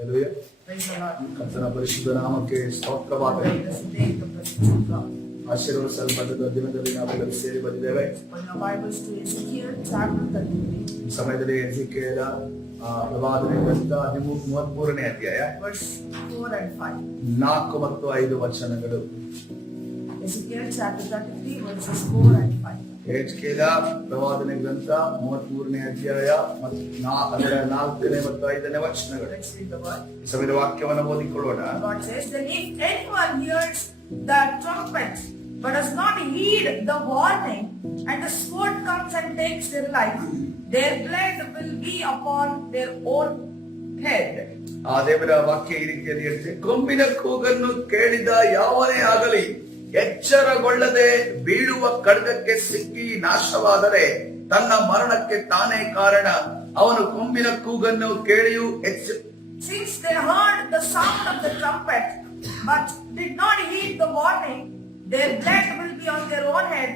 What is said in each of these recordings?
Hallelujah. Praise the Lord. ಕರ್ತನ ಪರಿಶುದ್ಧ ನಾಮಕ್ಕೆ ಸ್ತೋತ್ರವಾಗಲಿ. This day the presence of God. ಆಶೀರ್ವದಿಸಲ್ಪಟ್ಟ ದಿನದಲ್ಲಿ ನಾವೆಲ್ಲರೂ ಸೇರಿ ಬಂದಿದ್ದೇವೆ. Open your Bibles to Ezekiel chapter 33. ಈ ಸಮಯದಲ್ಲಿ ಎಜೆಕಿಯೇಲ ಪ್ರವಾದನೆ ಗ್ರಂಥ 33ನೇ ಅಧ್ಯಾಯ Verse 4 and 5. 4 ಮತ್ತು 5 ವಚನಗಳು. Ezekiel chapter 33 verses 4 and 5. ಎಜೆಕಿಯೇಲ ಪ್ರವಾದನೆ ಗ್ರಂಥ 33ನೇ ಅಧ್ಯಾಯ ಮತ್ತು ಅದರ 4ನೇ ಮತ್ತು 5ನೇ ವಚನಗಳು. Let's read the word. ಈ ಸಮಯದ ವಾಕ್ಯವನ್ನು ಓದಿಕೊಳ್ಳೋಣ. God says, then if anyone hears the trumpet but does not heed the warning, and the sword comes and takes their life, their blood will be upon their own head. ಆ ದೇವರ ವಾಕ್ಯ ಈ ರೀತಿಯಲ್ಲಿ ಹೇಳ್ತದೆ, ಕೊಂಬಿನ ಕೂಗನ್ನು ಕೇಳಿದ ಯಾವನೇ ಆಗಲಿ ಎಚ್ಚರಗೊಳ್ಳದೆ ಬೀಳುವ ಖಡ್ಗಕ್ಕೆ ಸಿಕ್ಕಿ ನಾಶವಾದರೆ ತನ್ನ ಮರಣಕ್ಕೆ ತಾನೇ ಕಾರಣ. ಅವನು ಕೊಂಬಿನ ಕೂಗನ್ನು ಕೇಳಿಯೂ Since they heard the sound of the trumpet but did not heed the warning, their blood will be on their own head.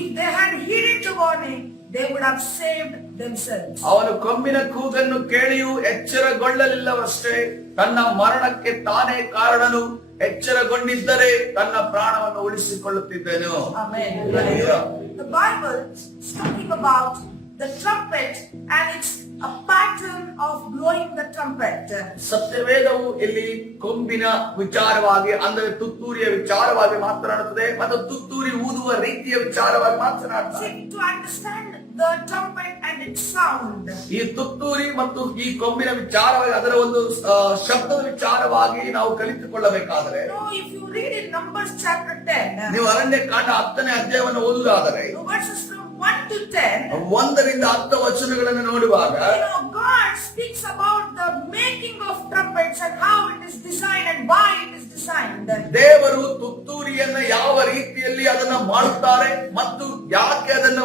If they had heeded the warning, they would have saved themselves. ಅವನು ಕೊಂಬಿನ ಕೂಗನ್ನು ಕೇಳಿಯೂ ಎಚ್ಚರಗೊಳ್ಳಲಿಲ್ಲವಷ್ಟೇ, ತನ್ನ ಮರಣಕ್ಕೆ ತಾನೇ ಕಾರಣನು. ಎಚ್ಚರಗೊಂಡಿದ್ದರೆ ತನ್ನ ಪ್ರಾಣವನ್ನು ಉಳಿಸಿಕೊಳ್ಳುತ್ತಿದ್ದನು. Amen. The Bible is talking about the trumpet and it's a pattern of blowing the trumpet. ಸತ್ಯವೇದವು ಇಲ್ಲಿ ಕೊಂಬಿನ ವಿಚಾರವಾಗಿ ಅಂದರೆ ತುತ್ತೂರಿಯ ವಿಚಾರವಾಗಿ ಮಾತನಾಡುತ್ತದೆ ಮತ್ತು ತುತ್ತೂರಿ ಊದುವ ರೀತಿಯ ವಿಚಾರವಾಗಿ ಮಾತನಾಡುತ್ತದೆ. See, to understand the trumpet and its sound, ಈ ತುತ್ತೂರಿ ಮತ್ತು ಈ ಕೊಂಬಿನ ವಿಚಾರವಾಗಿ ಅದರ ಒಂದು ಶಬ್ದದ ವಿಚಾರವಾಗಿ ನಾವು ಕಲಿತುಕೊಳ್ಳಬೇಕಾದರೆ, if you read in Numbers chapter 10, ನೀವು ಅರಣ್ಯಕಾಂಡ 10ನೇ ಅಧ್ಯಾಯವನ್ನು ಓದುವುದಾದರೆ verses from 1 to 10, 1ರಿಂದ 10 ವಚನಗಳನ್ನು ನೋಡುವಾಗ God speaks about the making of trumpets and how it is designed and why it is designed. ದೇವರು ತುತ್ತೂರಿಯನ್ನ ಯಾವ ರೀತಿಯಲ್ಲಿ ಅದನ್ನ ಮಾಡುತ್ತಾರೆ ಮತ್ತು ಯಾಕೆ ಅದನ್ನ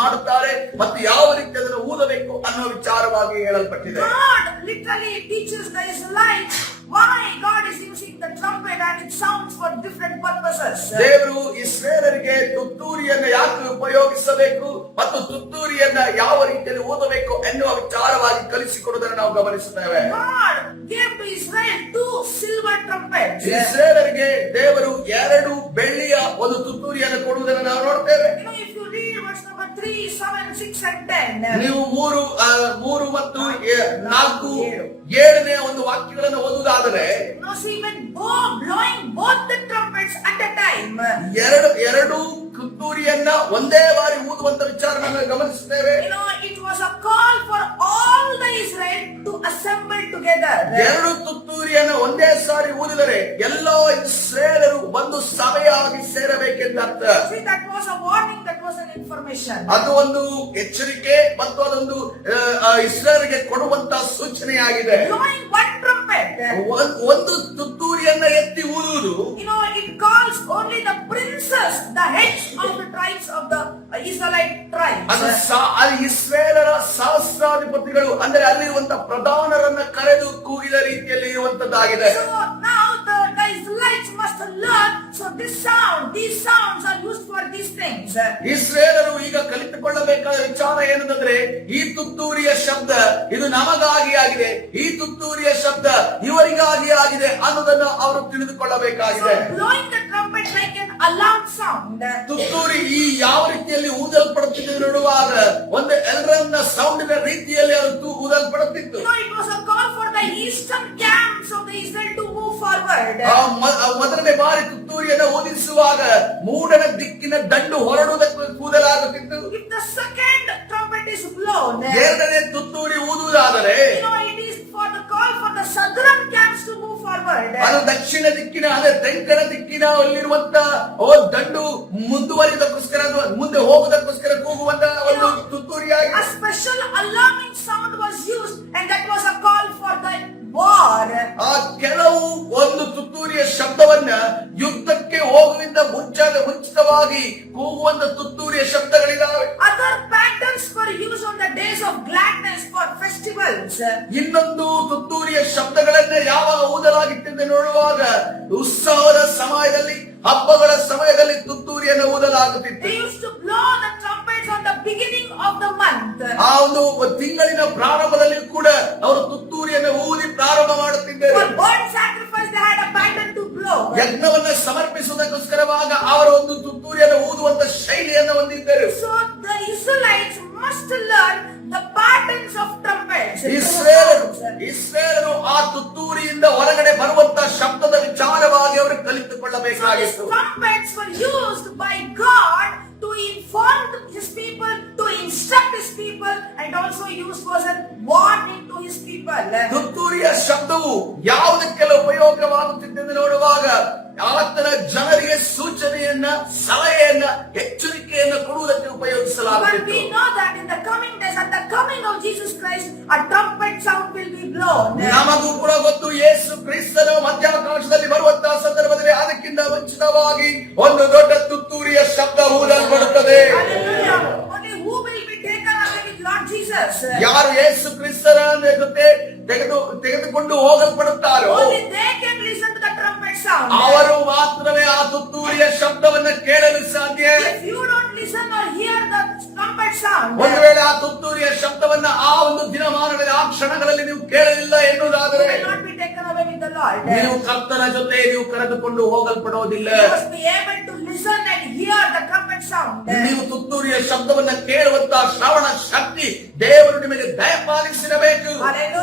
ಮಾಡುತ್ತಾರೆ ಮತ್ತು ಯಾವ ರೀತಿ ಅದನ್ನು ಊದಬೇಕು ಅನ್ನೋ ವಿಚಾರವಾಗಿ ಹೇಳಲ್ಪಟ್ಟಿದೆ. God literally teaches the Israelites why God is using the trumpet and it sounds for different purposes. ದೇವರು ಇಸ್ರೇಲರಿಗೆ ತುತ್ತೂರಿಯನ್ನ ಯಾಕೆ ಉಪಯೋಗಿಸಬೇಕು ಮತ್ತು ತುತ್ತೂರಿಯನ್ನ ಯಾವ ರೀತಿಯಲ್ಲಿ ಓದಬೇಕು ಎನ್ನುವ ವಿಚಾರವಾಗಿ ಕಲಿಸಿಕೊಡುವುದನ್ನು ನಾವು ಗಮನಿಸುತ್ತೇವೆ. God gave to Israel 2 silver trumpets. ಇಸ್ರೇಲರಿಗೆ ದೇವರು 2 ಬೆಳ್ಳಿಯ ಒಂದು ತುತ್ತೂರಿಯನ್ನು ಕೊಡುವುದನ್ನು ನಾವು ನೋಡ್ತೇವೆ. If you read verse number 3, 7, 6 and 10, ನೀವು 3 ಮತ್ತು 4, 7ನೇ ಒಂದು ವಾಕ್ಯಗಳನ್ನು ಓದುವುದಾದರೆ, see when blowing both the trumpets at a time, ಎರಡು ತುತ್ತೂರಿಯನ್ನ ಒಂದೇ ಬಾರಿ ಊದುವಂತ ವಿಚಾರ ನಾವು ಗಮನಿಸುತ್ತೇವೆ. it was a call for all the Israel to assemble together. 2 ತುತ್ತೂರಿಯನ್ನ ಒಂದೇ ಸಾರಿ ಊದಿದರೆ ಎಲ್ಲೋ ಇಸ್ರೇಲರು ಒಂದು ಸಭೆಯಾಗಿ ಸೇರಬೇಕೆಂದರ್ಥ. See, that was a warning, that was an information. ಅದು ಒಂದು ಎಚ್ಚರಿಕೆ ಮತ್ತು ಅದೊಂದು ಇಸ್ರೇಲರಿಗೆ ಕೊಡುವಂತ ಸೂಚನೆಯಾಗಿದೆ. Blowing one trumpet, ಒಂದು ತುತ್ತೂರಿಯನ್ನ ಎತ್ತಿ ಊದುವುದು, it calls only the princes, the heads of the tribes of the Israelite tribes. ಅದು ಇಸ್ರೇಲರ ಸಹಸ್ರಾಧಿಪತಿಗಳು ಅಂದ್ರೆ ಅಲ್ಲಿರುವಂತ ಪ್ರಧಾನರನ್ನ ಕರೆದು ಕೂಗಿದ ರೀತಿಯಲ್ಲಿ ಇರುವಂತದ್ದಾಗಿದೆ. So now the Israelites must learn, so these sounds are used for these things. ಇಸ್ರೇಲರು ಈಗ ಕಲಿತುಕೊಳ್ಳಬೇಕಾದ ವಿಚಾರ ಏನಂದ್ರೆ, ಈ ತುತ್ತೂರಿಯ ಶಬ್ದ ಇದು ನಮಗಾಗಿ ಆಗಿದೆ, ಈ ತುತ್ತೂರಿಯ ಶಬ್ದ ಇವರಿಗಾಗಿ ಆಗಿದೆ ಅನ್ನೋದನ್ನು ಅವರು ತಿಳಿದುಕೊಳ್ಳಬೇಕಾಗಿದೆ. So blowing the trumpet like an alarm sound. ತುತ್ತೂರಿ ಈ ಯಾವ ರೀತಿಯಲ್ಲಿ ಊದಲ್ಪಡುತ್ತಿದೆ ನೋಡುವಾಗ ಒಂದು ಎಲ್ಲರನ್ನ ಸೌಂಡಿನ ರೀತಿಯಲ್ಲಿ ಅದು ಊದಲ್ಪಡುತ್ತಿತ್ತು. It was a call for the eastern camps of the Israel to move forward. ಮೊದಲನೇ ಬಾರಿ ತುತ್ತೂರಿಯನ್ನು ಊದಿಸುವಾಗ ಮೂಡನ ದಿಕ್ಕಿನ ದಂಡು ಹೊರಡುವುದಕ್ಕೆ ಊದಲಾಗುತ್ತಿತ್ತು. If the second trumpet is blown, 2ನೇ ತುತ್ತೂರಿ ಊದುವುದಾದರೆ it is for the call for the southern camps to move forward. ಅದು ದಕ್ಷಿಣ ದಿಕ್ಕಿನ ತೆಂಕಣ ದಿಕ್ಕಿನ ಅಲ್ಲಿರುವಂತ ದಂಡು ಮುಂದುವರಿದಕ್ಕೋಸ್ಕರ ಮುಂದೆ ಹೋಗುವುದಕ್ಕೋಸ್ಕರ ಕೂಗುವಂತ ಒಂದು ತುತ್ತೂರಿಯಾಗಿ A special alarming sound was used, and that was a call for the war. ಆ ಕೆಲವು ಒಂದು ತುತ್ತೂರಿಯ ಶಬ್ದವನ್ನ ಯುದ್ಧಕ್ಕೆ ಹೋಗುವಿಂದ ಮುಂಚಿತವಾಗಿ ಕೂಗುವಂತ ತುತ್ತೂರಿಯ ಶಬ್ದಗಳಿದ್ದಾವೆ. Other patterns were used on the days of gladness for festivals. ಇನ್ನೊಂದು ತುತ್ತೂರಿಯ ಶಬ್ದಗಳನ್ನ ಯಾವಾಗ ಊದಲಾಗಿತ್ತೆಂದು ನೋಡುವಾಗ ಉತ್ಸವದ ಸಮಯದಲ್ಲಿ, ಹಬ್ಬಗಳ ಸಮಯದಲ್ಲಿ ತುತ್ತೂರಿಯನ್ನು ಊದಲಾಗುತ್ತಿತ್ತು. They used to blow the trumpets on the beginning of the month. ಆ ಒಂದು ತಿಂಗಳಿನ ಪ್ರಾರಂಭದಲ್ಲಿ ಕೂಡ ಅವರು ತುತ್ತೂರಿಯನ್ನು ಊದಿ ಪ್ರಾರಂಭ ಮಾಡುತ್ತಿದ್ದರು. For burnt sacrifice, they had a pattern to blow. ಯಜ್ಞವನ್ನು ಸಮರ್ಪಿಸುವುದಕ್ಕೋಸ್ಕರವಾಗ ಅವರು ಒಂದು ತುತ್ತೂರಿಯನ್ನು ಊದುವಂತ ಶೈಲಿಯನ್ನು ಹೊಂದಿದ್ದರು. So the Israelites must learn the patterns of trumpets. ಇಸ್ರೇಲರು ಆ ತುತ್ತೂರಿಯಿಂದ ಹೊರಗಡೆ ಬರುವಂತ ಶಬ್ದದ ವಿಚಾರವಾಗಿ ಅವರು So ಕಲಿತುಕೊಳ್ಳಬೇಕಾಗಿತ್ತು. these trumpets were used by God to inform his people, to instruct his people, and also used as a warning to his people. ತುತ್ತೂರಿಯ ಶಬ್ದವು ಯಾವುದಕ್ಕೆಲ್ಲ ಉಪಯೋಗವಾಗುತ್ತಿದ್ದೆಂದು ನೋಡುವಾಗ ಆತನ ಜನರಿಗೆ ಸೂಚನೆಯನ್ನ, ಸಲಹೆಯನ್ನ, ಎಚ್ಚರಿಕೆಯನ್ನ ಕೊಡುವುದಕ್ಕೆ But ಉಪಯೋಗಿಸಲಾಗುತ್ತಿತ್ತು. we know that in the coming days, at the coming of Jesus Christ, a trumpet sound will be blown. ನಮಗೂ ಕೂಡ ಗೊತ್ತು, ಯೇಸು ಕ್ರಿಸ್ತನ ಮಧ್ಯಾಕಾಶದಲ್ಲಿ ಬರುವಂತಹ ಸಂದರ್ಭದಲ್ಲಿ ಅದಕ್ಕಿಂತ ಮುಂಚಿತವಾಗಿ ಒಂದು ದೊಡ್ಡ ತುತ್ತೂರಿಯ ಶಬ್ದ ಊದಲ್ಪಡುತ್ತದೆ. Hallelujah. Only who will be taken away with Lord Jesus? ಯಾರು ಯೇಸು ಕ್ರಿಸ್ತನ ಜೊತೆ ತೆಗೆದುಕೊಂಡು ಹೋಗಲ್ಪಡುತ್ತಾರೋ Only they can listen to the trumpet sound. ಅವರು ಮಾತ್ರವೇ ಆ ತುತ್ತೂರಿಯ ಶಬ್ದವನ್ನು ಕೇಳಲು ಸಾಧ್ಯ. If you don't listen or hear the trumpet sound, ಒಂದು ವೇಳೆ ಆ ತುತ್ತೂರಿಯ ಶಬ್ದವನ್ನ ಆ ಒಂದು ದಿನಮಾನಗಳಲ್ಲಿ, ಆ ಕ್ಷಣಗಳಲ್ಲಿ ನೀವು ಕೇಳಲಿಲ್ಲ you ಎನ್ನುವುದಾದರೆ will not be taken away with the Lord. ನೀವು ಕರ್ತನ ಜೊತೆ ನೀವು ಕರೆದುಕೊಂಡು ಹೋಗಲ್ಪಡೋದಿಲ್ಲ. You must be able to listen and hear the trumpet sound. ನೀವು ತುತ್ತೂರಿಯ ಶಬ್ದವನ್ನ ಕೇಳುವಂತಹ ಶ್ರವಣ ಶಕ್ತಿ ದೇವರು ನಿಮಗೆ ದಯಪಾಲಿಸಿರಬೇಕು.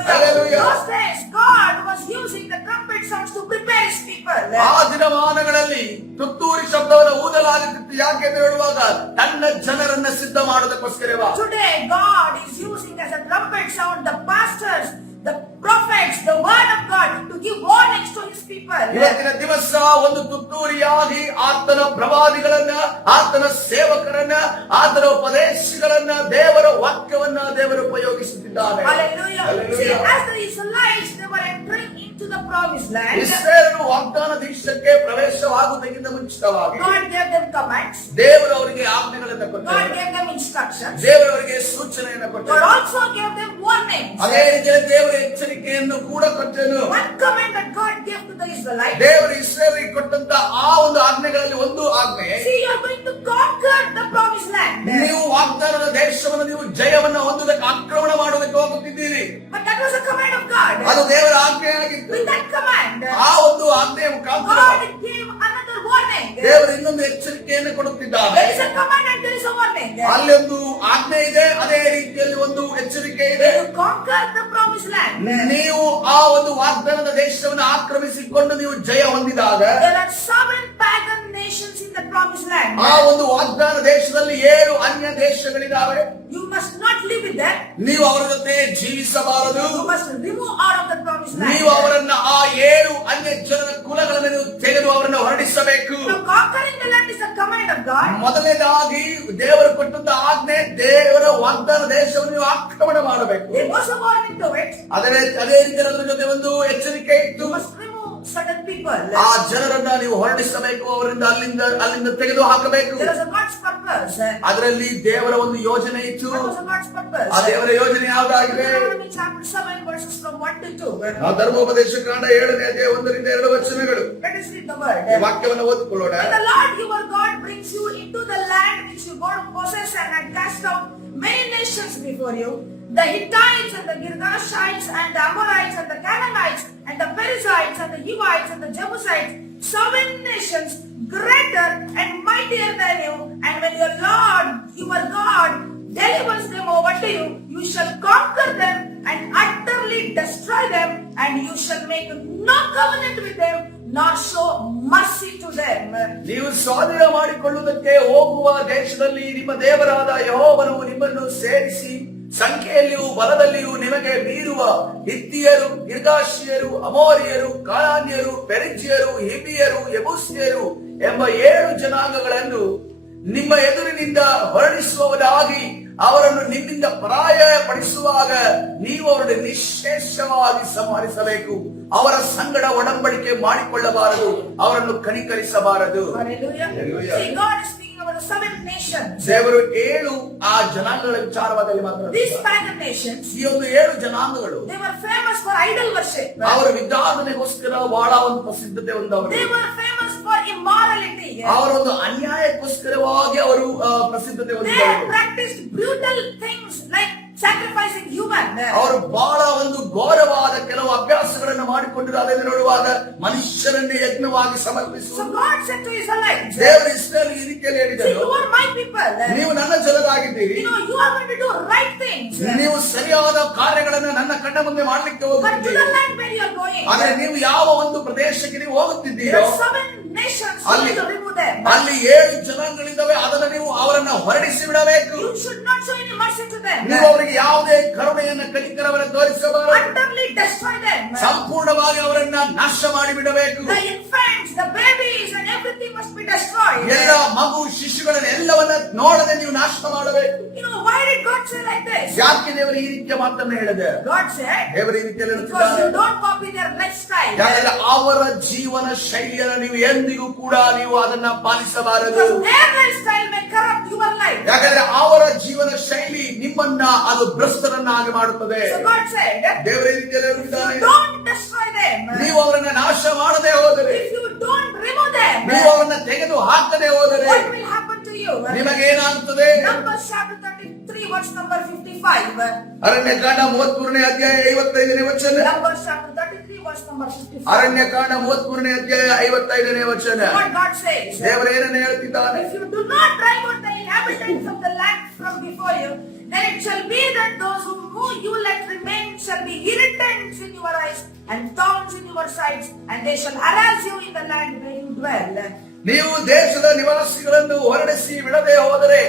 Hallelujah. Those days, God was using the trumpet sounds to prepare his people. ಆ ದಿನಮಾನಗಳಲ್ಲಿ ತುತ್ತೂರಿ ಶಬ್ದವನ್ನು ಊದಲಾಗುತ್ತಿತ್ತು. ಯಾಕೆ ಅಂತ ಹೇಳುವಾಗ ತನ್ನ ಜನರನ್ನ ಸಿದ್ಧ ಮಾಡೋದಕ್ಕೋಸ್ಕರವ. Today, God is using as a trumpet sound the pastors, the prophets, the word of God to give warnings to his people. ಇವತ್ತಿನ ದಿವಸ ಒಂದು ತುತ್ತೂರಿಯಾಗಿ ಆತನ ಪ್ರವಾದಿಗಳನ್ನ, ಆತನ ಸೇವಕರನ್ನ, ಆತನ ಉಪದೇಶಗಳನ್ನ, ದೇವರ ವಾಕ್ಯವನ್ನ ದೇವರು ಉಪಯೋಗಿಸುತ್ತಿದ್ದಾರೆ. Hallelujah. See, as the Israelites, they were entering into the promised land. ಇಸ್ರಾಯೇಲರು ವಾಗ್ದಾನ ದೇಶಕ್ಕೆ ಪ್ರವೇಶವಾಗುವುದಕ್ಕಿಂತ ಮುಂಚಿತವಾಗಿ God gave them commands. ದೇವರು ಅವರಿಗೆ ಆಜ್ಞೆಗಳನ್ನು God ಕೊಟ್ಟರು. gave them instructions. ದೇವರು ಅವರಿಗೆ ಸೂಚನೆಯನ್ನು God ಕೊಟ್ಟರು. also gave them warnings. ಅದೇ ರೀತಿಯಲ್ಲಿ ದೇವರ ಎಚ್ಚರಿಕೆಯನ್ನು ಕೂಡ ಕೊಟ್ಟನು. One command that God gave to the Israelites. ದೇವರು ಇಸ್ರಾಯೇಲರಿಗೆ ಕೊಟ್ಟಂತ ಆ ಒಂದು ಆಜ್ಞೆಗಳಲ್ಲಿ ಒಂದು ಆಜ್ಞೆ, See, you are going to conquer the promised land. ನೀವು ವಾಗ್ದಾನದ ದೇಶವನ್ನು ನೀವು ಜಯವನ್ನ ಹೊಂದುವುದಕ್ಕೆ ಆಕ್ರಮಣ ಮಾಡುವುದಕ್ಕೆ ಹೋಗುತ್ತಿದ್ದೀರಿ. But that was a command of God. ಅದು ದೇವರ ಆಜ್ಞೆಯಾಗಿತ್ತು. With that command, ಆ ಒಂದು ಆಜ್ಞೆಯ ಮುಖಾಂತರ God gave another warning. ದೇವರು ಇನ್ನೊಂದು ಎಚ್ಚರಿಕೆಯನ್ನು ಕೊಡುತ್ತಿದ್ದಾರೆ. There is a command and there is a warning. ಅಲ್ಲಿ ಒಂದು ಆಜ್ಞೆ ಇದೆ, ಅದೇ ರೀತಿಯಲ್ಲಿ ಒಂದು ಎಚ್ಚರಿಕೆ ಇದೆ. You conquer the promised land. ನೀವು ಆ ಒಂದು ವಾಗ್ದಾನದ ದೇಶವನ್ನು ಆಕ್ರಮಿಸಿಕೊಂಡು ನೀವು ಜಯ ಹೊಂದಿದಾಗ There are 7 pagan nations in the promised land. ಆ ಒಂದು ವಾಗ್ದಾನ ದೇಶದಲ್ಲಿ 7 ಅನ್ಯ ದೇಶಗಳಿದ್ದಾವೆ. You must not live with them. ನೀವು ಅವರ ಜೊತೆ ಜೀವಿಸಬಾರದು. You must remove out of the promised land. ನೀವು ಅವರನ್ನ ಆ 7 ಅನ್ಯ ಜನರ ಕುಲಗಳನ್ನು ನೀವು ತೆಗೆದು ಅವರನ್ನು ಹೊರಡಿಸಬೇಕು. Now, conquering the land is a command of God. ಮೊದಲನೇದಾಗಿ ದೇವರು ಕೊಟ್ಟಂತ ಆಜ್ಞೆ, ದೇವರ ವಾಗ್ದಾನ ದೇಶವನ್ನು ನೀವು ಆಕ್ರಮಣ ಮಾಡಬೇಕು. There was a warning to it. ಅದೇ ರೀತಿ ಅದರ ಜೊತೆ ಒಂದು ಎಚ್ಚರಿಕೆ ಇತ್ತು. You must remove certain people. ಆ ಜನರನ್ನ ನೀವು ಹೊರಡಿಸಬೇಕು, ಅವರಿಂದ ಅಲ್ಲಿಂದ ತೆಗೆದು ಹಾಕಬೇಕು. There was a God's purpose. ಅದರಲ್ಲಿ ದೇವರ ಒಂದು ಯೋಜನೆ ಇತ್ತು. What was a God's purpose? ಆ ದೇವರ ಯೋಜನೆ ಯಾವುದಾಗಿದೆ? Deuteronomy chapter 7 verses from 1 to 2. ನಾವು ಧರ್ಮೋಪದೇಶ ಕಾಂಡ 7ನೇ ಅಧ್ಯಾಯ 1 ರಿಂದ 2 ವಚನಗಳು. Let us read the word. ಈ ವಾಕ್ಯವನ್ನು ಓದಿಕೊಳ್ಳೋಣ. When the Lord your God brings you into the land which you go to possess and had cast out many nations before you, the Hittites and the Girgashites and the Amorites and the Canaanites and the Perizzites and the Hivites and the Jebusites, 7 nations greater and mightier than you, and when your Lord your God delivers them over to you, you shall conquer them and utterly destroy them, and you shall make no covenant with them, nor show mercy to them. ನೀವು ಸ್ವಾಧೀನ ಮಾಡಿಕೊಳ್ಳುವುದಕ್ಕೆ ಹೋಗುವ ದೇಶದಲ್ಲಿ ನಿಮ್ಮ ದೇವರಾದ ಯೆಹೋವನು ನಿಮ್ಮನ್ನು ಸೇರಿಸಿ ಸಂಖ್ಯೆಯಲ್ಲಿಯೂ ಬಲದಲ್ಲಿಯೂ ನಿಮಗೆ ಮೀರುವ ಹಿತ್ತಿಯರು, ಗಿರ್ಗಾಷಿಯರು, ಅಮೋರಿಯರು, ಕಾನಾನ್ಯರು, ಪೆರಿಜ್ಜಿಯರು, ಹಿಬಿಯರು, ಯೆಬೂಸಿಯರು ಎಂಬ 7 ಜನಾಂಗಗಳನ್ನು ನಿಮ್ಮ ಎದುರಿನಿಂದ ಹೊರಡಿಸುವವರಾಗಿ ಅವರನ್ನು ನಿಮ್ಮಿಂದ ಪರಾಜಯಪಡಿಸುವಾಗ ನೀವು ಅವರನ್ನು ನಿಶ್ಶೇಷವಾಗಿ ಸಂಹರಿಸಬೇಕು. ಅವರ ಸಂಗಡ ಒಡಂಬಡಿಕೆ ಮಾಡಿಕೊಳ್ಳಬಾರದು, ಅವರನ್ನು ಕನಿಕರಿಸಬಾರದು. Hallelujah. See, God is speaking about the 7 nations. ದೇವರು 7 ಆ ಜನಾಂಗಗಳ ವಿಚಾರವಾಗಿ ಮಾತ್ರ. These pagan nations, ಈ ಒಂದು 7 ಜನಾಂಗಗಳು they were famous for idol worship. ಅವರ ವಿಧಾನಗೋಸ್ಕರ ಬಹಳ ಒಂದು ಪ್ರಸಿದ್ಧತೆ ಹೊಂದವರು. They were famous for immorality. ಅವರೊಂದು ಅನ್ಯಾಯಕ್ಕೋಸ್ಕರವಾಗಿ ಅವರು ಪ್ರಸಿದ್ಧತೆ They ಹೊಂದಿದರು. practiced brutal things like sacrificing human. ಅವರು ಬಹಳ ಒಂದು ಘೋರವಾದ ಕೆಲವು ಅಭ್ಯಾಸಗಳನ್ನು ಮಾಡಿಕೊಂಡಿರು. ಅದನ್ನು ನೋಡುವಾಗ ಮನುಷ್ಯರನ್ನೇ ಯಜ್ಞವಾಗಿ So ಸಮರ್ಪಿಸುವುದು. God said to Israelites, ದೇವರು ಇಸ್ರಾಯೇಲ್ ಈ ರೀತಿಯಲ್ಲಿ see, ಹೇಳಿದರು, you are my people. ನೀವು ನನ್ನ ಜನರಾಗಿದ್ದೀರಿ, You know, you are going to do right things. ನೀವು ಸರಿಯಾದ ಕಾರ್ಯಗಳನ್ನು ನನ್ನ ಕಣ್ಣ ಮುಂದೆ ಮಾಡ್ಲಿಕ್ಕೆ But to ಹೋಗುತ್ತಿದ್ದೀರಿ. the land where you are going, ಆದ್ರೆ ನೀವು ಯಾವ ಒಂದು ಪ್ರದೇಶಕ್ಕೆ ನೀವು there ಹೋಗುತ್ತಿದ್ದೀರೋ are 7 nations, you ಅಲ್ಲಿ need to remove them. ಅಲ್ಲಿ 7 ಜನಾಂಗಗಳಿದ್ದಾವೆ. ಅದನ್ನು ನೀವು ಅವರನ್ನ ಹೊರಡಿಸಿ ಬಿಡಬೇಕು. You should not show any mercy to them. ನೀವು ಅವರಿಗೆ ಯಾವುದೇ ಕರುಣೆಯನ್ನು ಕನಿಕರವನ್ನು ತೋರಿಸಬಾರದು. Utterly destroy them. ಸಂಪೂರ್ಣವಾಗಿ ಅವರನ್ನ ನಾಶ ಮಾಡಿಬಿಡಬೇಕು. The infants, the babies, and everything must be destroyed. ಎಲ್ಲ ಮಗು ಶಿಶುಗಳನ್ನ ಎಲ್ಲವನ್ನ ನೋಡದೆ ನೀವು ನಾಶ ಮಾಡಬೇಕು. You know, why did God say like this? ಯಾಕೆ ದೇವರು ಈ ರೀತಿಯ ಮಾತನ್ನ ಹೇಳಿದೆ? God said, ದೇವರು ಈ ರೀತಿಯಲ್ಲಿ because ಹೇಳುತ್ತಿದ್ದಾರೆ. you don't copy their lifestyle. ಯಾಕಂದ್ರೆ ಅವರ ಜೀವನ ಶೈಲಿಯನ್ನು ನೀವು ಎಂದಿಗೂ ಕೂಡ ನೀವು ಅದನ್ನ ಪಾಲಿಸಬಾರದು. Because their lifestyle may corrupt your life. ಯಾಕಂದ್ರೆ ಅವರ ಜೀವನ ಶೈಲಿ ನಿಮ್ಮನ್ನ ಅದು ಭ್ರಷ್ಟರನ್ನಾಗಿ ಮಾಡುತ್ತದೆ. So God said, ದೇವರ ಈ ರೀತಿಯಲ್ಲಿ ಹೇಳುತ್ತಿದ್ದಾರೆ, don't destroy them. ನೀವು ಅವರನ್ನ ನಾಶ ಮಾಡದೆ ಹೋದರೆ, If you don't remove them, ನೀವು ಅವರನ್ನ ತೆಗೆದು ಹಾಕದೆ ಹೋದರೆ what will happen to you? ನಿಮಗೇನಾಗುತ್ತದೆ? Numbers chapter 33 verse number 55. Aranya Kanda 33ನೇ ಅಧ್ಯಾಯ 55ನೇ ವಚನ. Numbers chapter 33 verse number 55. Aranya Kanda 33ನೇ ಅಧ್ಯಾಯ 55ನೇ ವಚನ. What God says, ದೇವರು ಏನನ್ನು ಹೇಳ್ತಿದ್ದಾನೆ? if you do not drive out the inhabitants of the land from before you, then it shall be that those whom you let remain shall be irritants in your eyes and thorns in your sides, and they shall harass you in the land where you dwell. ನೀವು ದೇಶದ ನಿವಾಸಿಗಳನ್ನು ಹೊರಡಿಸಿ ಬಿಡದೆ ಹೋದರೆ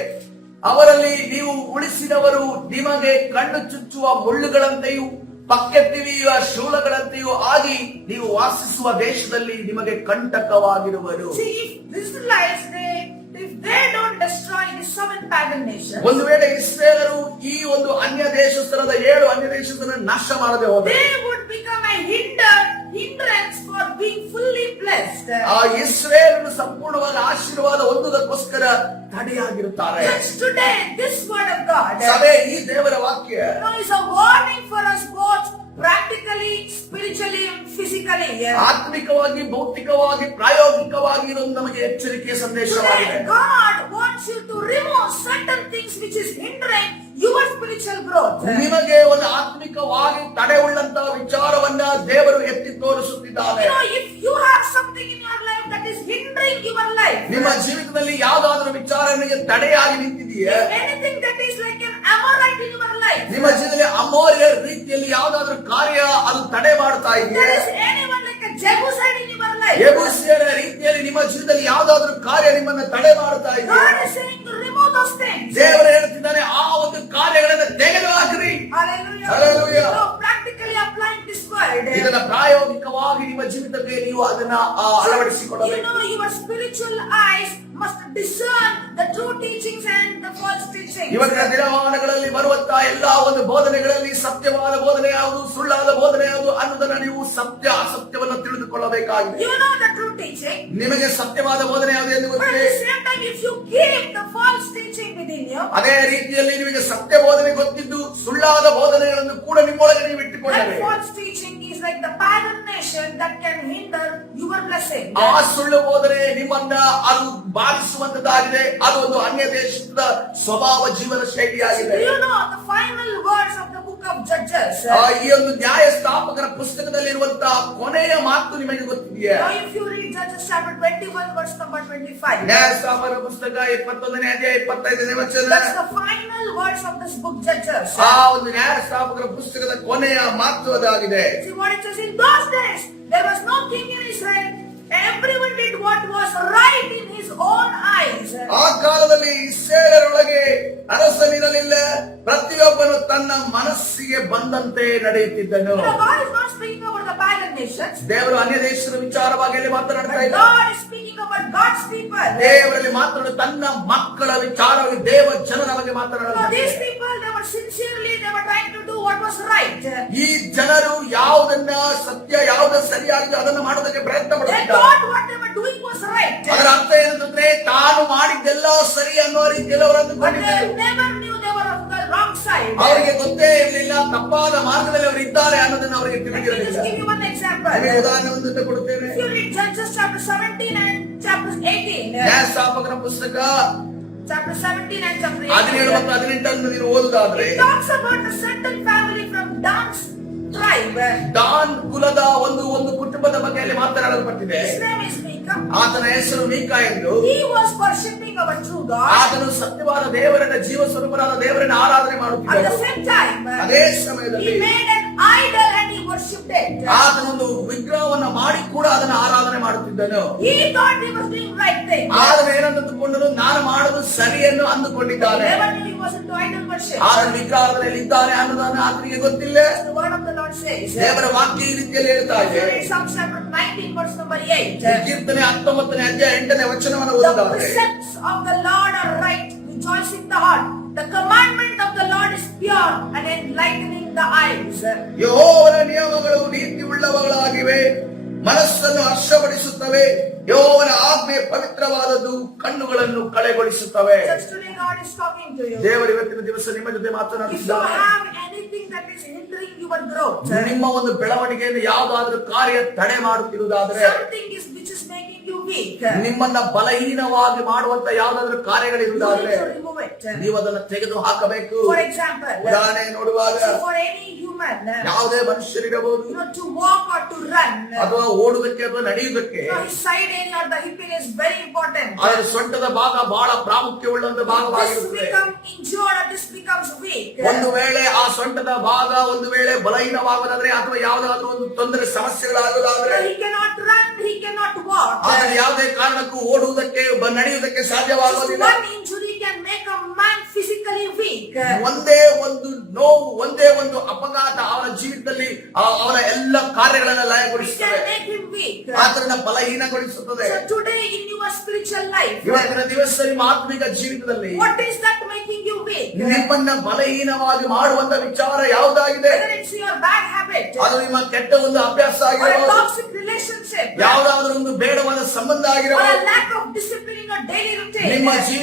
ಅವರಲ್ಲಿ ನೀವು ಉಳಿಸಿದವರು ನಿಮಗೆ ಕಣ್ಣು ಚುಚ್ಚುವ ಮುಳ್ಳುಗಳಂತೆಯೂ ಪಕ್ಕೆತ್ತಿವಿಯುವ ಶೂಲಗಳಂತೆಯೂ ಆಗಿ ನೀವು ವಾಸಿಸುವ ದೇಶದಲ್ಲಿ ನಿಮಗೆ ಕಂಟಕವಾಗಿರುವರು. See, if the Israelites, if they don't destroy the 7 pagan nations, ಒಂದು ವೇಳೆ ಇಸ್ರೇಲರು ಈ ಒಂದು ಅನ್ಯ ದೇಶಸ್ಥರದ 7 ಅನ್ಯ ದೇಶಸ್ಥರನ್ನು ನಾಶ ಮಾಡದೆ ಹೋದರೆ they would become a hindrance for being fully blessed. ಆ ಇಸ್ರೇಲರು ಸಂಪೂರ್ಣವಾದ ಆಶೀರ್ವಾದ ಹೊಂದುವುದಕ್ಕೋಸ್ಕರ ತಡೆಯಾಗಿರುತ್ತಾರೆ. Yes, today this word of God ಸಭೆ, ಈ ದೇವರ ವಾಕ್ಯ is a warning for us both practically, spiritually, and physically. ಆತ್ಮಿಕವಾಗಿ, ಭೌತಿಕವಾಗಿ, ಪ್ರಾಯೋಗಿಕವಾಗಿ ಇದೊಂದು ನಮಗೆ ಎಚ್ಚರಿಕೆಯ ಸಂದೇಶವಾಗಿದೆ. Today God wants you to remove certain things which is hindering your spiritual growth. ನಿಮಗೆ ಒಂದು ಆತ್ಮಿಕವಾಗಿ ತಡೆ ಉಳ್ಳಂತಹ ವಿಚಾರವನ್ನ ದೇವರು ಎತ್ತಿ ತೋರಿಸುತ್ತಿದ್ದಾನೆ. You know, if you have something in your life that is hindering your life, ನಿಮ್ಮ ಜೀವಿತದಲ್ಲಿ ಯಾವುದಾದ್ರೂ ವಿಚಾರ ನಿಮಗೆ ತಡೆಯಾಗಿ ನಿಂತಿದೆಯೇ? anything that is like an amorite in your life, ನಿಮ್ಮ ಜೀವನದಲ್ಲಿ ಅಮೋರ್ಯ ರೀತಿಯಲ್ಲಿ ಯಾವುದಾದ್ರೂ ಕಾರ್ಯ ಅದು ತಡೆ ಮಾಡ್ತಾ there ಇದೆಯೇ? is anyone like a Jebusite in your life, ಯೆಬೂಸಿಯರ ರೀತಿಯಲ್ಲಿ ನಿಮ್ಮ ಜೀವಿತದಲ್ಲಿ ಯಾವುದಾದ್ರೂ ಕಾರ್ಯ ನಿಮ್ಮನ್ನು ತಡೆ ಮಾಡ್ತಾ ಇದೆಯೇ? God is saying to remove those things. ದೇವರು ಹೇಳ್ತಿದ್ದಾನೆ, ಆ ಒಂದು ಕಾರ್ಯಗಳನ್ನು ತೆಗೆದು ಹಾಕ್ರಿ. Hallelujah. Hallelujah. So practically applying this word, ಇದನ್ನ ಪ್ರಾಯೋಗಿಕವಾಗಿ ನಿಮ್ಮ ಜೀವಿತಕ್ಕೆ ನೀವು ಅದನ್ನ you ಅಳವಡಿಸಿಕೊಳ್ಳಬೇಕು. know, your spiritual eyes must discern the true teachings and the false teachings. ಇವತ್ತಿನ ದಿನಮಾನಗಳಲ್ಲಿ ಬರುವಂತಹ ಎಲ್ಲಾ ಒಂದು ಬೋಧನೆಗಳಲ್ಲಿ ಸತ್ಯವಾದ ಬೋಧನೆ ಯಾವುದು, ಸುಳ್ಳಾದ ಬೋಧನೆ ಯಾವುದು ಅನ್ನೋದನ್ನ ನೀವು ಸತ್ಯ ಅಸತ್ಯವನ್ನು ತಿಳಿದುಕೊಳ್ಳಬೇಕಾಗಿದೆ. You know the true teaching, ನಿಮಗೆ ಸತ್ಯವಾದ ಬೋಧನೆ ಯಾವುದು ಎಂದು but at ಗೊತ್ತಿದೆ. the same time, if you keep the false teaching within you, ಅದೇ ರೀತಿಯಲ್ಲಿ ನಿಮಗೆ ಸತ್ಯ ಬೋಧನೆ ಗೊತ್ತಿದ್ದು ಸುಳ್ಳಾದ ಬೋಧನೆಗಳನ್ನು ಕೂಡ ನಿಮ್ಮೊಳಗೆ ನೀವು that ಇಟ್ಟುಕೊಳ್ಳಬೇಕು. false teaching is like the pagan nation that can hinder your blessing. ಆ ಸುಳ್ಳು ಬೋಧನೆ ನಿಮ್ಮನ್ನ ಅದು ಬಾಧಿಸುವಂತದ್ದಾಗಿದೆ. ಅದು ಒಂದು ಅನ್ಯ ದೇಶದ ಸ್ವಭಾವ ಜೀವನ ಶೈಲಿಯಾಗಿದೆ. You know the final words of the book of Judges. ಈ ಒಂದು ನ್ಯಾಯ ಸ್ಥಾಪಕರ ಪುಸ್ತಕದಲ್ಲಿರುವಂತಹ ಕೊನೆಯ ಮಾತು ನಿಮಗೆ ಗೊತ್ತಿದೆಯೇ? Now if you read Judges chapter 21 verse number 25, ನ್ಯಾಯ ಸ್ಥಾಪಕರ ಪುಸ್ತಕ 21ನೇ ಅಧ್ಯಾಯ 25ನೇ ವಚನ. that's the final words of this book Judges. ಆ ಒಂದು ನ್ಯಾಯ ಸ್ಥಾಪಕರ ಪುಸ್ತಕದ ಕೊನೆಯ ಮಾತು ಅದಾಗಿದೆ. See what it says, in those days there was no king in Israel. Everyone did what was right in his own eyes. ಆ ಕಾಲದಲ್ಲಿ ಇಸ್ರಾಯೇಲರೊಳಗೆ ಅರಸನಿರಲಿಲ್ಲ, ಪ್ರತಿಯೊಬ್ಬನು ತನ್ನ ಮನಸ್ಸಿಗೆ ಬಂದಂತೆ ನಡೆಯುತ್ತಿದ್ದನು. You know, God is not speaking about the pagan nations. ದೇವರು ಅನ್ಯ ದೇಶದ ವಿಚಾರವಾಗಿ ಇಲ್ಲಿ ಮಾತನಾಡ್ತಾ But ಇದ್ದಾರೆ. God is speaking about God's people. ದೇವರಲ್ಲಿ ಮಾತನಾಡು ತನ್ನ ಮಕ್ಕಳ ವಿಚಾರವಾಗಿ ದೇವ ಜನರ ಬಗ್ಗೆ So ಮಾತನಾಡುತ್ತಾರೆ. these people, they were sincerely, they were trying to do what was right. ಈ ಜನರು ಯಾವುದನ್ನ ಸತ್ಯ ಯಾವ್ದು ಸರಿಯಾಗಿದೆ ಅದನ್ನು ಮಾಡೋದಕ್ಕೆ ಪ್ರಯತ್ನ They ಪಡುತ್ತಿದ್ದಾರೆ. thought what they were doing was right. ಅದರ ಅರ್ಥ ಏನಂತಂದ್ರೆ ತಾನು ಮಾಡಿದ್ದೆಲ್ಲ ಸರಿ ಅನ್ನೋ ರೀತಿಯಲ್ಲಿ ಅವರು But ಅಂದುಕೊಂಡಿದ್ದರು. they never knew they were on the wrong side. ಅವರಿಗೆ ಗೊತ್ತೇ ಇರಲಿಲ್ಲ, ತಪ್ಪಾದ ಮಾರ್ಗದಲ್ಲಿ ಅವರು ಇದ್ದಾರೆ ಅನ್ನೋದನ್ನ ಅವರಿಗೆ Let me just ತಿಳಿದಿರಲಿಲ್ಲ. give you one example. ನಿಮಗೆ ಉದಾಹರಣೆ ಒಂದು ಕೊಡುತ್ತೇನೆ. If you read Judges chapter 17 and chapter 18, ನ್ಯಾಯಸ್ಥಾಪಕರ ಪುಸ್ತಕ chapter 17 and chapter 17 ಮತ್ತು 18, 18 ನೀವು ಓದುದಾದ್ರೆ it talks about a certain family from Dan's tribe. Don ಕುಲದ ಒಂದು ಕುಟುಂಬದ ಬಗ್ಗೆ ಅಲ್ಲಿ ಮಾತನಾಡಲ್ಪಟ್ಟಿದೆ. His name is Micah. ಆತನ ಹೆಸರು ಮೀಕಾ ಎಂದು. He was worshipping our true God. ಆತನು ಸತ್ಯವಾದ ದೇವರನ್ನ, ಜೀವ ಸ್ವರೂಪನಾದ ದೇವರನ್ನ ಆರಾಧನೆ At the ಮಾಡುತ್ತಿದ್ದನು. same time, ಅದೇ ಸಮಯದಲ್ಲಿ he made an idol and he worshipped it. ಆತನೊಂದು ವಿಗ್ರಹವನ್ನ ಮಾಡಿ ಕೂಡ ಅದನ್ನ ಆರಾಧನೆ ಮಾಡುತ್ತಿದ್ದನು. He thought he was doing right thing. ಆತನು ಏನಂದುಕೊಂಡನು, ನಾನು ಮಾಡುವುದು ಸರಿಯನ್ನು ಅಂದುಕೊಂಡಿದ್ದಾನೆ. He never knew he was into idol worship. ಆತನು ವಿಗ್ರಹದಲ್ಲಿ ಇದ್ದಾನೆ ಅನ್ನೋದನ್ನು ಆತನಿಗೆ ಗೊತ್ತಿಲ್ಲ. The word of the Lord says. ದೇವರ ವಾಕ್ಯ ಈ ರೀತಿಯಲ್ಲಿ ಹೇಳ್ತಾ If ಇದೆ. you read Psalm chapter 19 verse number 8. ಕೀರ್ತನೆ 19ನೇ ಅಧ್ಯಾಯ 8ನೇ ವಚನವನ್ನು The ಓದಿದ್ದಾರೆ. precepts of the Lord are right, rejoicing the heart. The commandment of the Lord is pure and enlightening the eyes. ಯೆಹೋವನ ನಿಯಮಗಳು ನೀತಿ ಉಳ್ಳವುಗಳಾಗಿವೆ, ಮನಸ್ಸನ್ನು ಹರ್ಷಪಡಿಸುತ್ತವೆ. ಯೆಹೋವನ ಆಜ್ಞೆ ಪವಿತ್ರವಾದದ್ದು, ಕಣ್ಣುಗಳನ್ನು ಕಳೆಗೊಳಿಸುತ್ತವೆ. Just today God is talking to you. ದೇವರು ಇವತ್ತಿನ ದಿವಸ ನಿಮ್ಮ ಜೊತೆ If you ಮಾತನಾಡುತ್ತಿದ್ದಾರೆ. have anything that is hindering your growth, ನಿಮ್ಮ ಒಂದು ಬೆಳವಣಿಗೆಯನ್ನು ಯಾವುದಾದ್ರೂ ಕಾರ್ಯ ತಡೆ ಮಾಡುತ್ತಿರುವುದಾದರೆ, something is which is making you weak, ನಿಮ್ಮನ್ನ ಬಲಹೀನವಾಗಿ ಮಾಡುವಂತ ಯಾವುದಾದ್ರೂ you ಕಾರ್ಯಗಳಿರುವುದಾದರೆ need to remove it. ನೀವು ಅದನ್ನು ತೆಗೆದು ಹಾಕಬೇಕು. For example, ಉದಾಹರಣೆ ನೋಡುವಾಗ for any human, ಯಾವುದೇ ಮನುಷ್ಯರಿರಬಹುದು, to walk or to run, ಅಥವಾ ಓಡುವುದಕ್ಕೆ ಅಥವಾ ನಡೆಯುವುದಕ್ಕೆ his side area or the hip area is very important. ಅದರ ಸೊಂಟದ ಭಾಗ ಬಹಳ ಪ್ರಾಮುಖ್ಯವುಳ್ಳಂತ This ಭಾಗವಾಗಿರುತ್ತದೆ. becomes injured or this becomes weak. ಒಂದು ವೇಳೆ ಆ ಸೊಂಟದ ಭಾಗ ಒಂದು ವೇಳೆ ಬಲಹೀನವಾಗುವುದಾದ್ರೆ ಅಥವಾ ಯಾವುದಾದ್ರೂ ಒಂದು ತೊಂದರೆ ಸಮಸ್ಯೆಗಳಾಗುವುದಾದ್ರೆ He cannot run, he cannot walk. ಆದರೆ ಯಾವುದೇ ಕಾರಣಕ್ಕೂ ಓಡುವುದಕ್ಕೆ ನಡೆಯುವುದಕ್ಕೆ Just ಸಾಧ್ಯವಾಗುವುದಿಲ್ಲ. one injury can make a man physically weak. ಒಂದೇ ಒಂದು ನೋವು, ಒಂದೇ ಒಂದು ಅಪಘಾತ ಅವನ ಜೀವಿತದಲ್ಲಿ ಅವನ ಎಲ್ಲ ಕಾರ್ಯಗಳನ್ನ It ಲಯಗೊಳಿಸುತ್ತದೆ, can make him weak. ಆತನನ್ನ ಬಲಹೀನಗೊಳಿಸುತ್ತದೆ. So today in your spiritual life, ಇವತ್ತಿನ ದಿವಸ ನಿಮ್ಮ ಆತ್ಮಿಕ ಜೀವಿತದಲ್ಲಿ what is that making you weak? ನಿಮ್ಮನ್ನ ಬಲಹೀನವಾಗಿ ಮಾಡುವಂತ ವಿಚಾರ ಯಾವುದಾಗಿದೆ? Whether it's your bad habit ಅದು ನಿಮ್ಮ ಕೆಟ್ಟ ಒಂದು ಅಭ್ಯಾಸ or a ಆಗಿರಬಹುದು, toxic relationship ಯಾವುದಾದ್ರೂ ಒಂದು ಬೇಡವಾದ ಸಂಬಂಧ or a ಆಗಿರಬಹುದು, lack of discipline in your daily ನಿಮ್ಮ routine.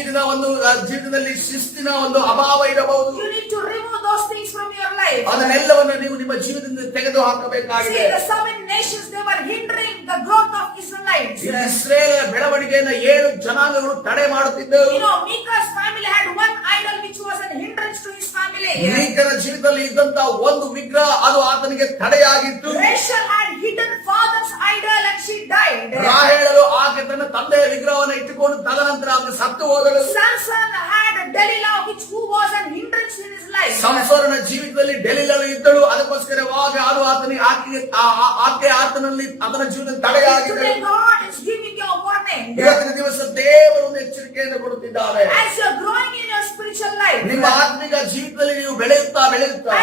ಜೀವಿತದಲ್ಲಿ ಶಿಸ್ತಿನ ಒಂದು ಅಭಾವ ಇರಬಹುದು. You need to remove those things from your life. ಅದನ್ನೆಲ್ಲವನ್ನು ನೀವು ನಿಮ್ಮ ಜೀವಿತದಿಂದ ತೆಗೆದು ಹಾಕಬೇಕಾಗಿದೆ. See, the 7 nations, they were hindering the growth of Israelites. ಇಸ್ರೇಲರ ಬೆಳವಣಿಗೆಯನ್ನು 7 ಜನಾಂಗಗಳು ತಡೆ ಮಾಡುತ್ತಿದ್ದವು. You know, Micah's family had one idol which was an hindrance to his family. ಮೀಕನ ಜೀವಿತದಲ್ಲಿ ಇದ್ದಂತ ಒಂದು ವಿಗ್ರಹ, ಅದು ಆತನಿಗೆ ತಡೆಯಾಗಿತ್ತು. Rachel had hidden father's idol and she died. ರಾಹೇಲಳು ಆಕೆ ತನ್ನ ತಂದೆಯ ವಿಗ್ರಹವನ್ನು ಇಟ್ಟುಕೊಂಡು ತದನಂತರ ಆಕೆ ಸತ್ತು ಹೋದಳು. Samson had Delilah, who was an hindrance in his life. ಸಂಸೋರನ ಜೀವಿತದಲ್ಲಿ ಡೆಲಿಲಳು ಇದ್ದಳು, ಅದಕ್ಕೋಸ್ಕರವಾಗಿ ಅದು ಆಕೆ ಆತನಲ್ಲಿ ಅದರ ಜೀವನದಲ್ಲಿ ತಡೆಯಾಗಿದೆ. Today God is giving you a warning. ಇವತ್ತಿನ ದಿವಸ ದೇವರು ಒಂದು ಎಚ್ಚರಿಕೆಯನ್ನು ಕೊಡುತ್ತಿದ್ದಾರೆ. As you are growing in your spiritual life, ನಿಮ್ಮ ಆತ್ಮಿಕ ಜೀವಿತದಲ್ಲಿ ನೀವು ಬೆಳೆಯುತ್ತಾ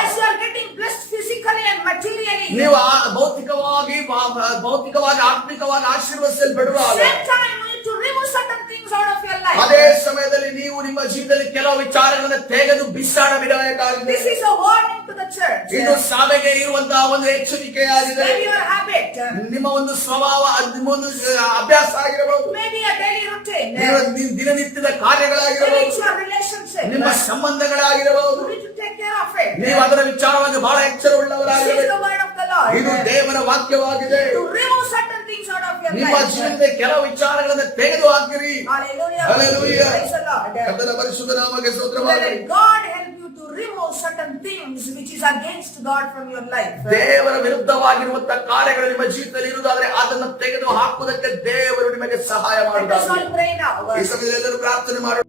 as you are getting blessed physically and materially, ನೀವು ಭೌತಿಕವಾಗಿ ಆತ್ಮಿಕವಾಗಿ ಆಶೀರ್ವದಿಸಲ್ಪಡುವಾಗ same time you need to remove certain things out of your life. ಅದೇ ಸಮಯದಲ್ಲಿ ನೀವು ನಿಮ್ಮ ಜೀವಿತದಲ್ಲಿ ಕೆಲವು ವಿಚಾರಗಳನ್ನು ತೆಗೆದು ಬಿಸಾಡಬೇಕಾಗಿದೆ. This is a warning to the church. ಇದು ಸಭೆಗೆ ಇರುವಂತಹ ಒಂದು ಎಚ್ಚರಿಕೆಯಾಗಿದೆ. Maybe your habit, ನಿಮ್ಮ ಒಂದು ಸ್ವಭಾವ, ನಿಮ್ಮ ಒಂದು ಅಭ್ಯಾಸ ಆಗಿರಬಹುದು, maybe a daily routine, ನಿಮ್ಮ ದಿನನಿತ್ಯದ maybe ಕಾರ್ಯಗಳಾಗಿರಬಹುದು, it's your relationship. ನಿಮ್ಮ ಸಂಬಂಧಗಳಾಗಿರಬಹುದು. You need to take care of it. ನೀವು ಅದರ ವಿಚಾರವಾಗಿ ಬಹಳ This is ಎಚ್ಚರವುಳ್ಳವರಾಗಿರಬೇಕು. the word of the Lord. ಇದು ದೇವರ ವಾಕ್ಯವಾಗಿದೆ. To remove certain things out of your ನಿಮ್ಮ life. ಜೀವನದ ಕೆಲವು ವಿಚಾರಗಳನ್ನು ತೆಗೆದು ಹಾಕಿರಿ. Hallelujah. Hallelujah. Praise the Lord. ಕರ್ತನ ಪರಿಶುದ್ಧ ನಾಮಕ್ಕೆ ಸ್ತೋತ್ರವಾಗಲಿ. Let God help you to remove certain things which is against God from your life. ದೇವರ ವಿರುದ್ಧವಾಗಿರುವಂತಹ ಕಾರ್ಯಗಳು ನಿಮ್ಮ ಜೀವಿತದಲ್ಲಿ ಇರುವುದಾದ್ರೆ ಅದನ್ನು ತೆಗೆದು ಹಾಕುವುದಕ್ಕೆ ದೇವರು ನಿಮಗೆ ಸಹಾಯ Let us ಮಾಡುತ್ತಾರೆ. all pray now. ಈ ಸಮಯದಲ್ಲಿ ಎಲ್ಲರೂ ಪ್ರಾರ್ಥನೆ ಮಾಡೋಣ.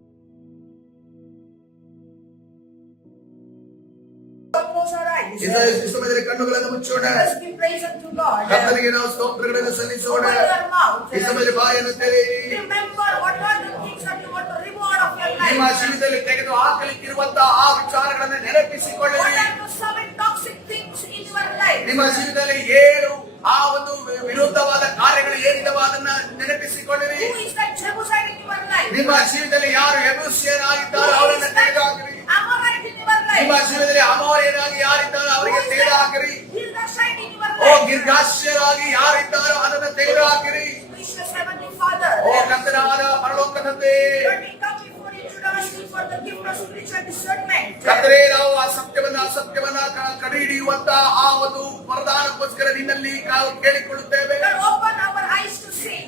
Close our eyes. ಈ ಸಮಯದಲ್ಲಿ ಕಣ್ಣುಗಳನ್ನು ಮುಚ್ಚೋಣ. Let us give praise unto God. ಕರ್ತನಿಗೆ ನಾವು ಸ್ತೋತ್ರಗಳನ್ನು ಸಲ್ಲಿಸೋಣ. Open your mouth. ಈ ಸಮಯದಲ್ಲಿ ಬಾಯನ್ನು ತೆರೆಯಿರಿ. Remember what are the things that you want to remove out of your ನಿಮ್ಮ life. ಜೀವಿತದಲ್ಲಿ ತೆಗೆದು ಹಾಕಲಿಕ್ಕಿರುವಂತಹ ಆ ವಿಚಾರಗಳನ್ನು ನೆನಪಿಸಿಕೊಳ್ಳಿರಿ. What are the 7 toxic things in your life? ನಿಮ್ಮ ಜೀವಿತದಲ್ಲಿ ಏನು ಆ ಒಂದು ವಿರುದ್ಧವಾದ ಕಾರ್ಯಗಳು ಏನಿದಾವ ಅದನ್ನ ನೆನಪಿಸಿಕೊಳ್ಳಿರಿ. Who is that Jebusite in your life? ನಿಮ್ಮ ಜೀವಿತದಲ್ಲಿ ಯಾರು ಯೆಬೂಸಿಯರಾಗಿದ್ದಾರೋ Who ಅವರನ್ನು is that ತೆಗೆದುಹಾಕಿರಿ. Amorite in your ನಿಮ್ಮ life? ಜೀವಿತದಲ್ಲಿ ಅಮೋರಿಯರಾಗಿ ಯಾರಿದ್ದಾರೋ Who ಅವರಿಗೆ is ತೆಗೆದುಹಾಕಿರಿ. that Girgashite in your O life? ಗಿರ್ಗಾಶ್ಯರಾಗಿ ಯಾರಿದ್ದಾರೋ ಅದನ್ನು ತೆಗೆದುಹಾಕಿರಿ. Gracious Heavenly Father, ಓ ಕರ್ತನಾದ ಪರಲೋಕ ತಂದೆ, Lord, we come before you to ask you for the gift of spiritual discernment. ಕರ್ತನೇ, ನಾವು ಆ ಸತ್ಯವನ್ನ ಕಂಡು ಹಿಡಿಯುವಂತ ಆ ಒಂದು ವರದಾನಕ್ಕೋಸ್ಕರ ನಿನ್ನಲ್ಲಿ ನಾವು ಕೇಳಿಕೊಳ್ಳುತ್ತೇವೆ. Lord, open our eyes to see.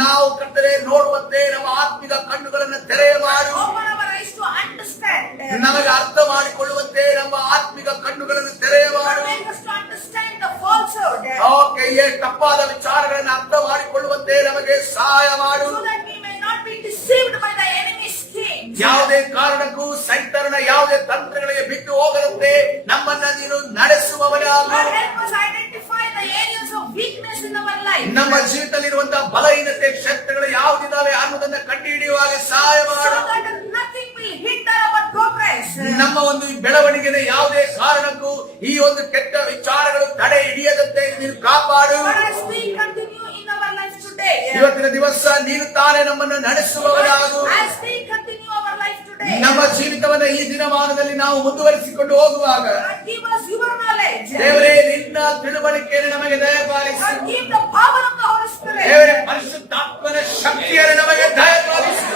ನಾವು ಕರ್ತನೇ ನೋಡುವಂತೆ ನಮ್ಮ ಆತ್ಮಿಕ ಕಣ್ಣುಗಳನ್ನು ತೆರೆಯ ಮಾಡು. Open our eyes to understand. ನಮಗೆ ಅರ್ಥ ಮಾಡಿಕೊಳ್ಳುವಂತೆ ನಮ್ಮ ಆತ್ಮಿಕ ಕಣ್ಣುಗಳನ್ನು ತೆರೆಯ ಮಾಡು. Make us to understand the falsehood. Okay, ತಪ್ಪಾದ ವಿಚಾರಗಳನ್ನು ಅರ್ಥ ಮಾಡಿಕೊಳ್ಳುವಂತೆ ನಮಗೆ ಸಹಾಯ ಮಾಡು. So that we may not be deceived by the enemy's schemes. ಯಾವುದೇ ಕಾರಣಕ್ಕೂ ಸೈತಾನನ ಯಾವುದೇ ತಂತ್ರಗಳಿಗೆ ಬಿದ್ದು ಹೋಗದಂತೆ ನಮ್ಮನ್ನ ನೀನು ನಡೆಸುವವನಾಗು. Lord, help us identify the areas of weakness in our life. ನಮ್ಮ ಜೀವಿತದಲ್ಲಿರುವಂತಹ ಬಲಹೀನತೆ ಶಕ್ತಿಗಳು ಯಾವುದಿದ್ದಾವೆ ಅನ್ನೋದನ್ನ ಕಂಡುಹಿಡಿಯುವಾಗ ಸಹಾಯ So ಮಾಡು. that nothing will hinder our progress. ನಮ್ಮ ಒಂದು ಬೆಳವಣಿಗೆನ ಯಾವುದೇ ಕಾರಣಕ್ಕೂ ಈ ಒಂದು ಕೆಟ್ಟ ವಿಚಾರಗಳು ತಡೆ ಹಿಡಿಯದಂತೆ ನೀನು ಕಾಪಾಡು. But as we continue in our life today, ಇವತ್ತಿನ ದಿವಸ ನೀನು ತಾನೇ ನಮ್ಮನ್ನು ನಡೆಸುವವನಾಗು. as we continue our life today, ನಮ್ಮ ಜೀವಿತವನ್ನ ಈ ದಿನಮಾನದಲ್ಲಿ ನಾವು ಮುಂದುವರಿಸಿಕೊಂಡು ಹೋಗುವಾಗ Lord, give us your knowledge. ದೇವರೇ, ನಿನ್ನ ತಿಳುವಳಿಕೆಯನ್ನು ನಮಗೆ ದಯಪಾಲಿಸು. Lord, give the power of the Holy Spirit. ದೇವರೇ, ಪರಿಶುದ್ಧಾತ್ಮನ ಶಕ್ತಿಯನ್ನು ನಮಗೆ ದಯಪಾಲಿಸು.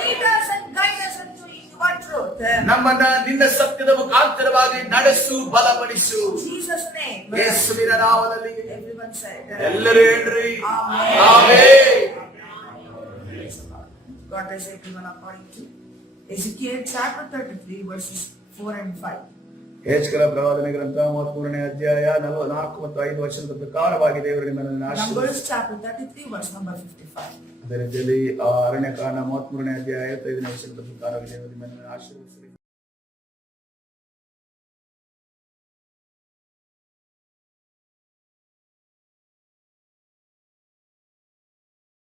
Lead us and guide us into your truth. ನಮ್ಮನ್ನ ನಿನ್ನ ಸತ್ಯದ ಮುಖಾಂತರವಾಗಿ ನಡೆಸು, ಬಲಪಡಿಸು. In Jesus' name. ಯೇಸುವಿನ ನಾಮದಲ್ಲಿ Everyone said. ಎಲ್ಲರೂ ಹೇಳ್ರಿ Amen. Amen. God bless everyone according to Ezekiel chapter 33 verses 4 and 5. ಯೆಹೆಜ್ಕೇಲ ಪ್ರವಾದನೆ ಗ್ರಂಥ 33ನೇ ಅಧ್ಯಾಯ 4 ಮತ್ತು 5 ವಚನದ ಪ್ರಕಾರವಾಗಿ ದೇವರು ನಿಮ್ಮನ್ನು ಆಶೀರ್ವದಿಸಲಿ. Numbers chapter 33 verse number 55. ಅದೇ ರೀತಿಯಲ್ಲಿ ಅರಣ್ಯಕಾಂಡ 33ನೇ ಅಧ್ಯಾಯ 5ನೇ ವಚನದ ಪ್ರಕಾರವಾಗಿ ದೇವರು ನಿಮ್ಮನ್ನು ಆಶೀರ್ವದಿಸಲಿ.